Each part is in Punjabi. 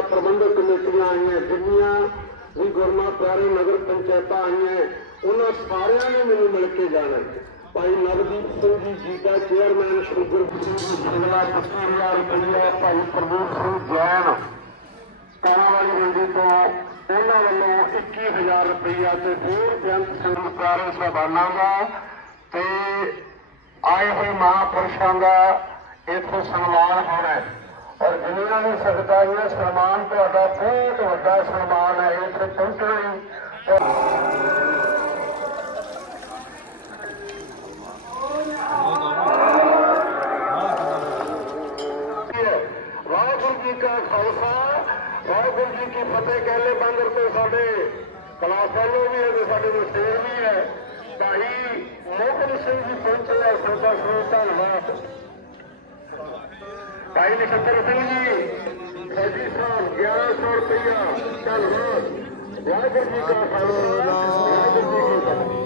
ਪ੍ਰਬੰਧਕ ਕਮੇਟੀਆਂ ਆਈਆਂ, ਜਿੰਨੀਆਂ ਵੀ ਗੁਰਮਾ ਪਿਆਰੇ ਨਗਰ ਪੰਚਾਇਤਾਂ ਆਈਆਂ, ਉਹਨਾਂ ਸਾਰਿਆਂ ਨੇ ਮੈਨੂੰ ਮਿਲ ਕੇ ਜਾਣਾ ਭਾਈ ਨਵਦੀਪ ਸਿੰਘ ਜੀ ਜੀਤਾ ਚੇਅਰਮੈਨ ਸ਼ੂਗਰ ਸਿੰਘ ਜੀ ਸਿੰਗਲਾ 25000 ਭਾਈ ਪ੍ਰਮੋਦ ਸਿੰਘ ਜੈਨ ਕਾਰਾਂ ਮੰਡੀ ਤੋਂ ਉਹਨਾਂ ਵੱਲੋਂ 21000 ਰੁਪਇਆ ਤੇ ਹੋਰ ਬੇਅੰਤ ਸਿੰਘ ਪਿਆਰੇ ਸਾਹਿਬਾਨਾਂ ਦਾ ਤੇ ਆਏ ਹੋਏ ਮਹਾਂਪੁਰਸ਼ਾਂ ਦਾ ਇਥੋਂ ਸਨਮਾਨ ਹੋਣਾ ਹੈ। ਔਰ ਜਿਨ੍ਹਾਂ ਵੀ ਸਕਦਾ ਹੈ ਸਨਮਾਨ ਤੁਹਾਡਾ ਬਹੁਤ ਵੱਡਾ ਸਨਮਾਨ ਹੈ ਇੱਥੇ ਪਹੁੰਚਣਾ ਹੀ ਵਾਹਿਗੁਰੂ ਜੀ ਕਾ ਖਾਲਸਾ ਵਾਹਿਗੁਰੂ ਜੀ ਕੀ ਫਤਿਹ ਕਹਿਲੇ ਬੰਦਰ ਤੋਂ ਸਾਡੇ ਕਲਾਸ ਵਾਲੋ ਵੀ ਹੈ ਤੇ ਸਾਡੇ ਮਸਤੇਰ ਵੀ ਹੈ ਭਾਈ ਮੋਹਨ ਸਿੰਘ ਜੀ ਪਹੁੰਚੇ ਹੈ ਸੋਦਾ ਸੋ ਧੰਨਵਾਦ ਭਾਈ ਨਛੱਤਰ ਸਿੰਘ ਜੀ। ਫੌਜੀ ਸਾਹਿਬ 1100 ਰੁਪਇਆ ਧੰਨਵਾਦ ਵਾਹਿਗੁਰੂ ਜੀ ਕਾ ਖਾਲਸਾ ਵਾਹਿਗੁਰੂ ਜੀ ਕੀ ਫਤਿਹ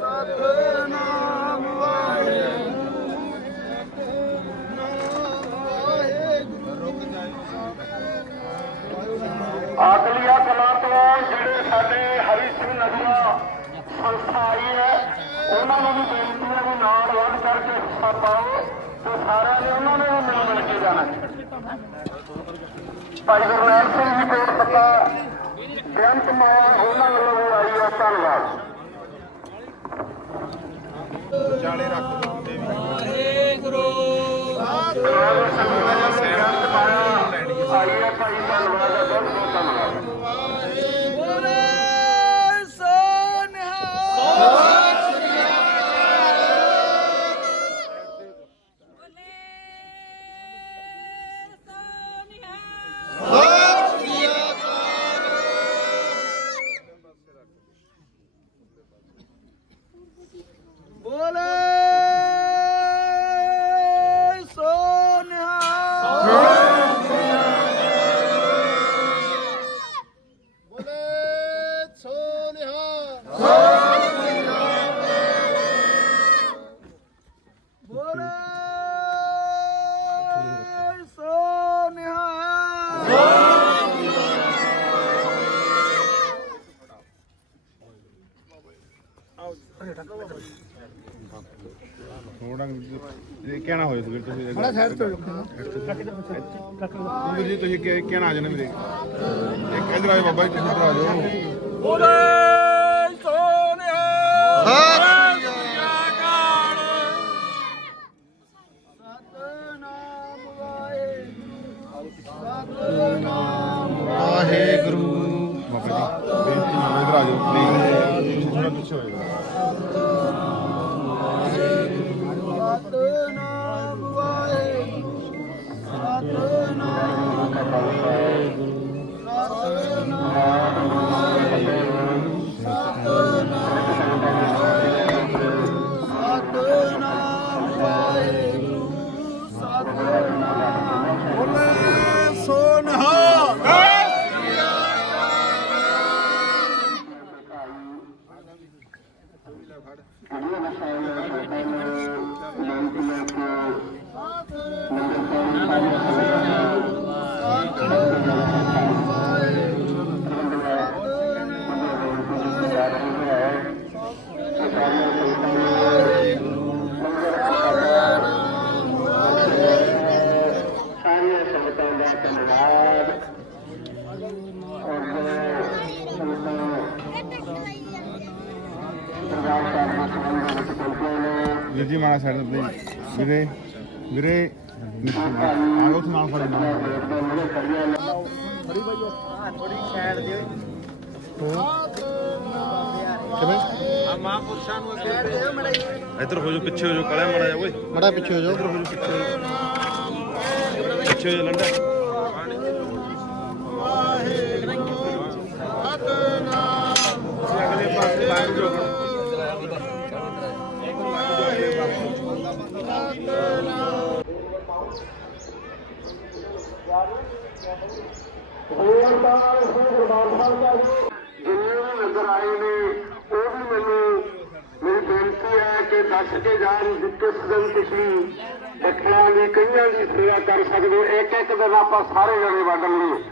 ਸਤਨਾਮ ਵਾਹਿਗੁਰੂ ਆਕਲੀਆ ਕਲਾ ਤੋਂ ਜਿਹੜੇ ਸਾਡੇ ਹਰੀ ਸਿੰਘ ਨਗਰਾ ਸੰਸਥਾ ਆਈ ਹੈ, ਉਹਨਾਂ ਨੂੰ ਵੀ ਬੇਨਤੀ ਹੈ ਵੀ ਨਾਲ ਵੱਧ ਕਰਕੇ ਹਿੱਸਾ ਪਾਓ। ਤੇ ਸਾਰਿਆਂ ਨੇ ਉਹਨਾਂ ਨੇ ਵੀ ਮਿਲ ਮਿਲ ਕੇ ਜਾਣਾ। ਭਾਈ ਗੁਰਨਾਮ ਸਿੰਘ ਜੀ ਕੋਟ ਪੱਤਾ ਬੇਅੰਤ ਮਾਨ ਉਹਨਾਂ ਵੱਲੋਂ ਵੀ ਆਈ ਹੈ ਧੰਨਵਾਦ। ਆਈ ਥੋੜਾ ਇਹ ਕਹਿਣਾ ਹੋਏ ਤੁਸੀਂ ਤੁਸੀਂ ਬੜਾ ਸਾਈਡ ਤੋਂ ਜੀ ਤੁਸੀਂ ਕੀ ਕਹਿਣਾ ਆ ਜਾਣਾ ਮੇਰੇ? ਇੱਕ ਇਧਰ ਆਏ ਬਾਬਾ ਜੀ ਤੁਸੀਂ ਇੱਧਰ ਆ ਜਾਓ। ਬੋਲੇ ਸੋਨਿਹਾ ਸਤਨਾਮ ਵਾਹਿਗੁਰੂ ਸਤਨਾਮ ਵਾਹਿਗੁਰੂ। ਬਾਬਾ ਜੀ ਬੇਨਤੀ ਨਾਲ ਇਧਰ ਆ ਜਾਓ ਪਲੀਜ਼ ਥੋੜਾ ਪਿੱਛੇ ਹੋਏਗਾ ਸਾਰੀਆਂ ਨੇ ਵੀਰ ਜੀ ਮਾਣਾ ਸਾਈਡ ਤੇ ਵੀਰੇ ਵੀਰੇ ਆ ਗੋ ਉੱਥੇ ਨਾਲ ਫੜੇ ਨਾਲ ਇੱਧਰ ਹੋ ਜਾ ਪਿੱਛੇ ਹੋ ਜਾ ਕਲਿਆ ਮੜਾ ਜਾ ਓਏ। ਮੜਾ ਪਿੱਛੇ ਹੋ ਇੱਧਰ ਜਾ ਪਿੱਛੇ ਹੋ ਜਾ ਪਿੱਛੇ ਹੋ ਜਾ ਲੰਡਾ। ਹੋਰਦਾਰ ਸਿੰਘ ਗੁਰਦਾਸ ਸਾਹਿਬ ਦਾ ਜਿੰਨੇ ਵੀ ਨਜ਼ਰ ਆਏ ਨੇ। ਉਹ ਵੀ ਮੈਨੂੰ ਮੇਰੀ ਬੇਨਤੀ ਹੈ ਕਿ ਦੱਸ ਕੇ ਜਾਣ ਵੀ ਕਿਸ ਦਿਨ ਤੁਸੀਂ ਬੱਚਿਆਂ ਦੀ, ਕਈਆਂ ਦੀ ਸੇਵਾ ਕਰ ਸਕਦੇ ਹੋ। ਇੱਕ ਇੱਕ ਦਿਨ ਆਪਾਂ ਸਾਰੇ ਜਣੇ ਵੰਡ ਲਈਏ।